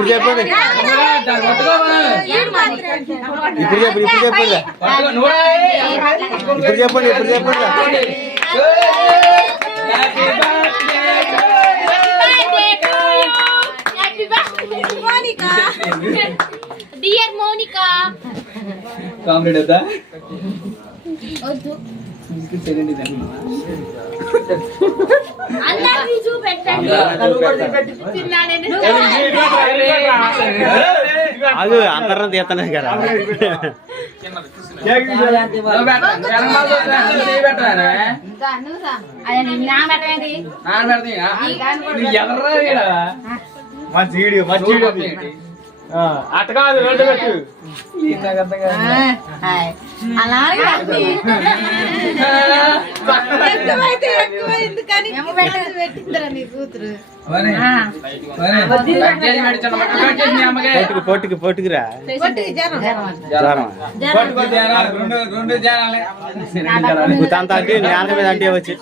ఇప్పుడు చెప్పండి dear Monika comrade వద్దా అందరినీ చూపెట్టండి అది అంతరం తీస్తానే కదా మంచి వీడియో అట్ట కాదు రెండు పెట్టు పొట్టుకురా కుదాంత అంటే నేలక మీద అంటే వచ్చి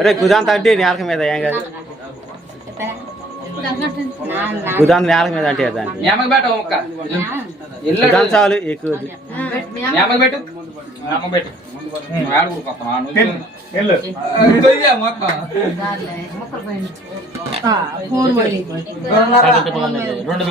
అరే కుదాంత అంటే నేలక మీద ఏం కాదు కుదాంత నేలక మీద అంటే దాన్ని చాలు ఎక్కువ రెండు